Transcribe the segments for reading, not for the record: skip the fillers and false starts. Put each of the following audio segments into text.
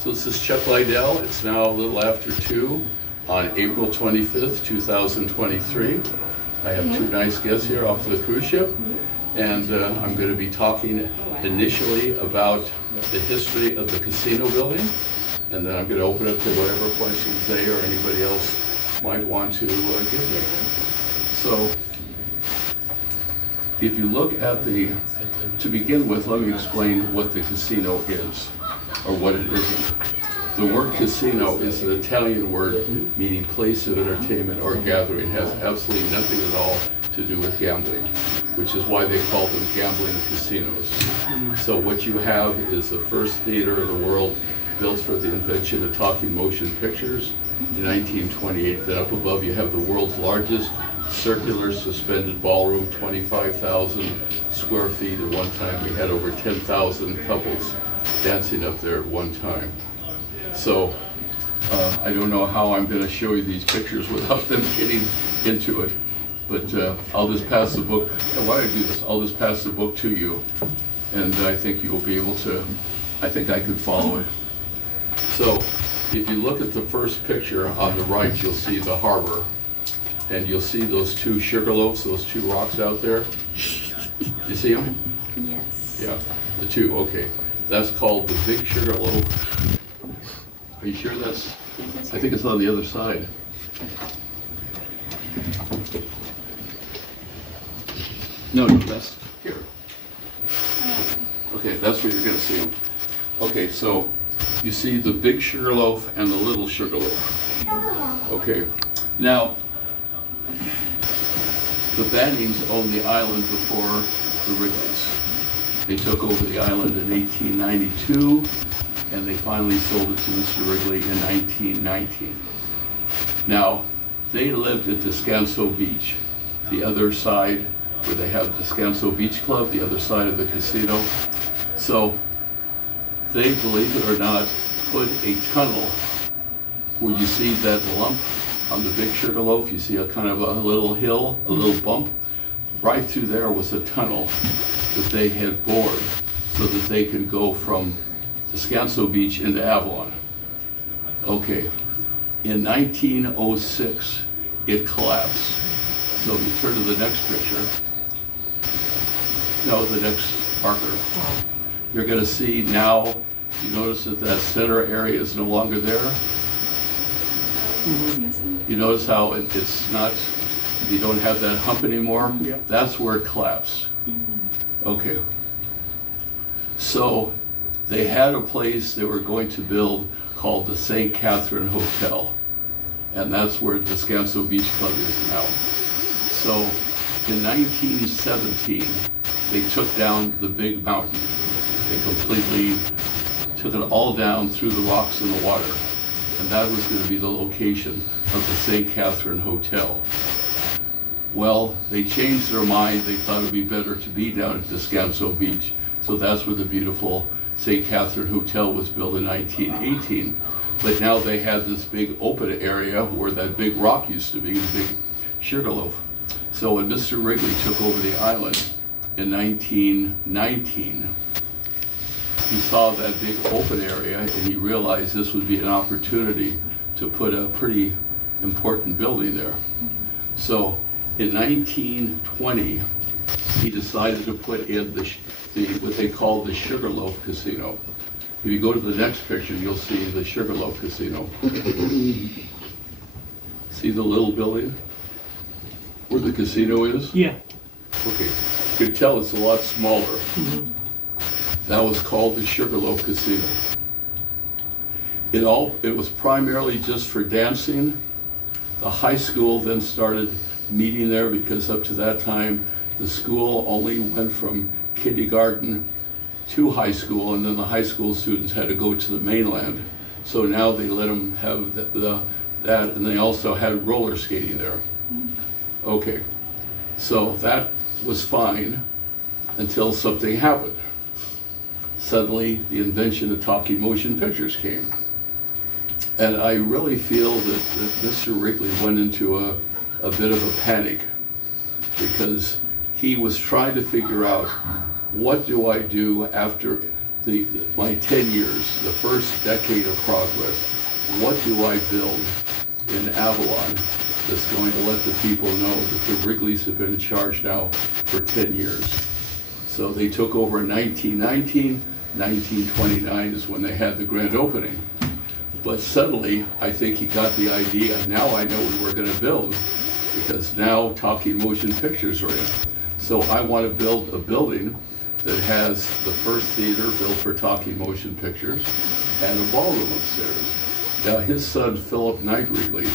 So this is Chuck Liddell. It's now a little after 2 on April 25th, 2023. I have two nice guests here off the cruise ship, and I'm going to be talking initially about the history of the casino building, and then I'm going to open up to whatever questions they or anybody else might want to give me. So, if you look at to begin with, let me explain what the casino is, or what it isn't. The word casino is an Italian word meaning place of entertainment or gathering. It has absolutely nothing at all to do with gambling, which is why they call them gambling casinos. So what you have is the first theater in the world built for the invention of talking motion pictures in 1928. Then up above you have the world's largest circular suspended ballroom, 25,000 square feet. At one time we had over 10,000 couples dancing up there at one time. So I don't know how I'm going to show you these pictures without them getting into it, but I'll just pass the book. Why do I do this? I'll just pass the book to you, and I think you'll be able to, I think I can follow it. So if you look at the first picture on the right, you'll see the harbor, and you'll see those two sugar loaves, those two rocks out there. You see them? Yes. Yeah, the two, okay. That's called the Big Sugar Loaf. Are you sure that's, I think it's on the other side. No, that's here. Okay, that's where you're going to see them. Okay, so you see the Big Sugar Loaf and the Little Sugar Loaf. Okay, now the Bannings owned the island before the Wrigleys. They took over the island in 1892, and they finally sold it to Mr. Wrigley in 1919. Now, they lived at Descanso Beach, the other side where they have Descanso Beach Club, the other side of the casino. So they, believe it or not, put a tunnel where you see that lump on the Big Sugar Loaf. You see a kind of a little hill, a little bump. Right through there was a tunnel that they had bored so that they could go from Descanso Beach into Avalon. Okay, in 1906, it collapsed. So if you turn to the next picture, no, the next marker, you're going to see now, you notice that that center area is no longer there. You notice how it's not, you don't have that hump anymore? Yeah. That's where it collapsed. Okay. So they had a place they were going to build called the St. Catherine Hotel, and that's where Descanso Beach Club is now. So in 1917, they took down the big mountain. They completely took it all down through the rocks and the water, and that was going to be the location of the St. Catherine Hotel. Well, they changed their mind. They thought it would be better to be down at Descanso Beach. So that's where the beautiful St. Catherine Hotel was built in 1918. But now they had this big open area where that big rock used to be, the Big Sugar Loaf. So when Mr. Wrigley took over the island in 1919, he saw that big open area and he realized this would be an opportunity to put a pretty important building there. So in 1920, he decided to put in what they call the Sugar Loaf Casino. If you go to the next picture, you'll see the Sugar Loaf Casino. See the little building where the casino is? Yeah. Okay, you can tell it's a lot smaller. That was called the Sugar Loaf Casino. It was primarily just for dancing. The high school then started meeting there because up to that time, the school only went from kindergarten to high school, and then the high school students had to go to the mainland. So now they let them have that, and they also had roller skating there. Okay, so that was fine until something happened. Suddenly, the invention of talking motion pictures came. And I really feel that Mr. Wrigley went into a bit of a panic because he was trying to figure out, what do I do after my 10 years, the first decade of progress, what do I build in Avalon that's going to let the people know that the Wrigleys have been in charge now for 10 years? So they took over in 1919. 1929 is when they had the grand opening. But suddenly, I think he got the idea, now I know what we're going to build, because now talking motion pictures are in. So I want to build a building that has the first theater built for talking motion pictures and a ballroom upstairs. Now his son, Philip Knight Wrigley,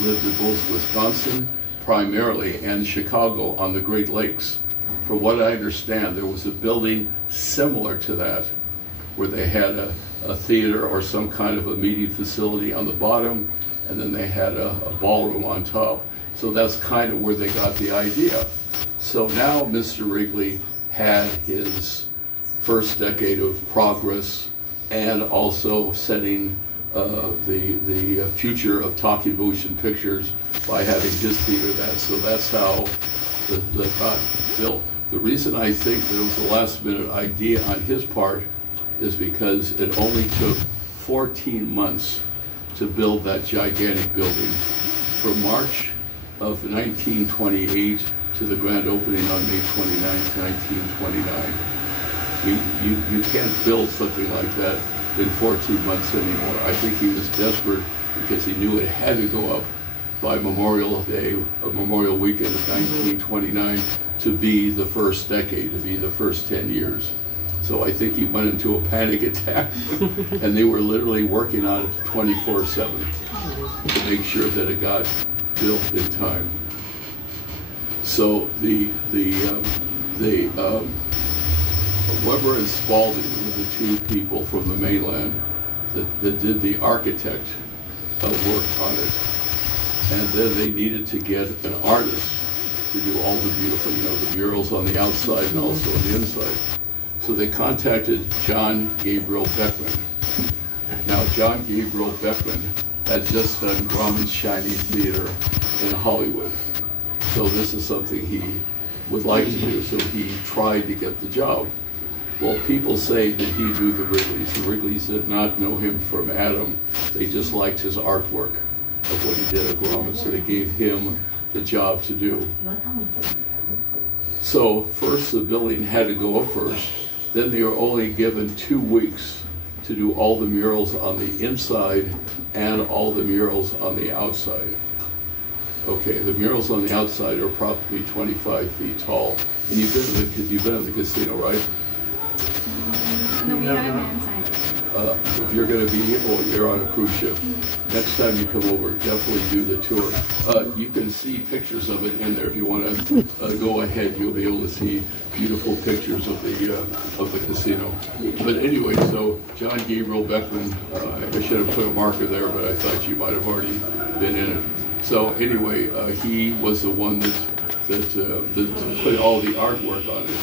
lived in both Wisconsin primarily and Chicago on the Great Lakes. From what I understand, there was a building similar to that where they had a theater or some kind of a meeting facility on the bottom, and then they had a ballroom on top. So that's kind of where they got the idea. So now Mr. Wrigley had his first decade of progress and also setting the future of talking motion pictures by having his theater that. So that's how the got built. The reason I think that it was a last minute idea on his part is because it only took 14 months to build that gigantic building. From March of 1928 to the grand opening on May 29th, 1929. You can't build something like that in 14 months anymore. I think he was desperate because he knew it had to go up by Memorial Day, Memorial Weekend of 1929 to be the first decade, to be the first 10 years. So I think he went into a panic attack and they were literally working on it 24/7 to make sure that it got built in time. So Weber and Spalding were the two people from the mainland that did the architect work on it. And then they needed to get an artist to do all the beautiful, the murals on the outside and also on the inside. So they contacted John Gabriel Beckman. Now, John Gabriel Beckman had just done Grauman's Chinese Theater in Hollywood. So this is something he would like to do, so he tried to get the job. Well, people say that he knew the Wrigleys. The Wrigleys did not know him from Adam. They just liked his artwork of what he did at Grauman, so they gave him the job to do. So first the building had to go up first. Then they were only given 2 weeks to do all the murals on the inside and all the murals on the outside. Okay, the murals on the outside are probably 25 feet tall. And you've been in the casino, right? No, we haven't been inside. If you're going to be here, you're on a cruise ship. Next time you come over, definitely do the tour. You can see pictures of it in there. If you want to go ahead, you'll be able to see beautiful pictures of the casino. But anyway, so John Gabriel Beckman, I should have put a marker there, but I thought you might have already been in it. So anyway, he was the one that put all the artwork on it.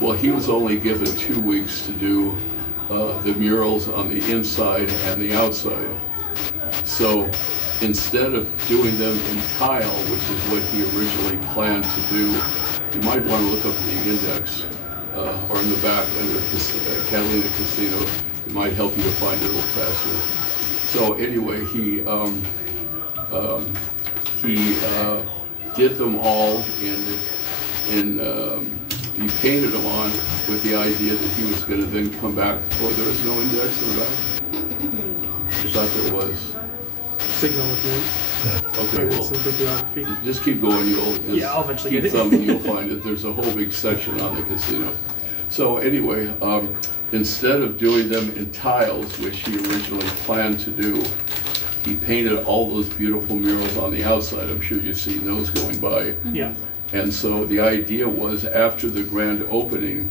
Well, he was only given 2 weeks to do the murals on the inside and the outside. So instead of doing them in tile, which is what he originally planned to do, you might want to look up in the index or in the back under Catalina Casino. It might help you to find it a little faster. So anyway, he did them all he painted them on with the idea that he was going to then come back. Oh, there was no index in the back? I thought there was. Signal at the end. Okay, well, bibliography. Just keep going. I'll eventually keep get it. thumbing, you'll find it. There's a whole big section on the casino. So anyway, instead of doing them in tiles, which he originally planned to do, he painted all those beautiful murals on the outside. I'm sure you've seen those going by. Yeah. And so the idea was after the grand opening,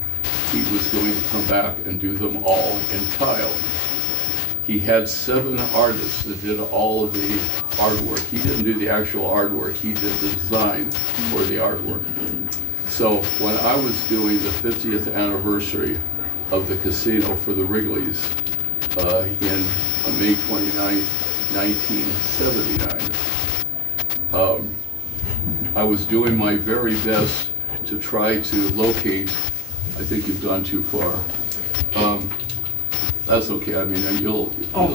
he was going to come back and do them all in tile. He had 7 artists that did all of the artwork. He didn't do the actual artwork, he did the design for the artwork. So when I was doing the 50th anniversary of the casino for the Wrigleys in May 29th, 1979, I was doing my very best to try to locate, I think you've gone too far, That's okay, I mean, you'll. Oh,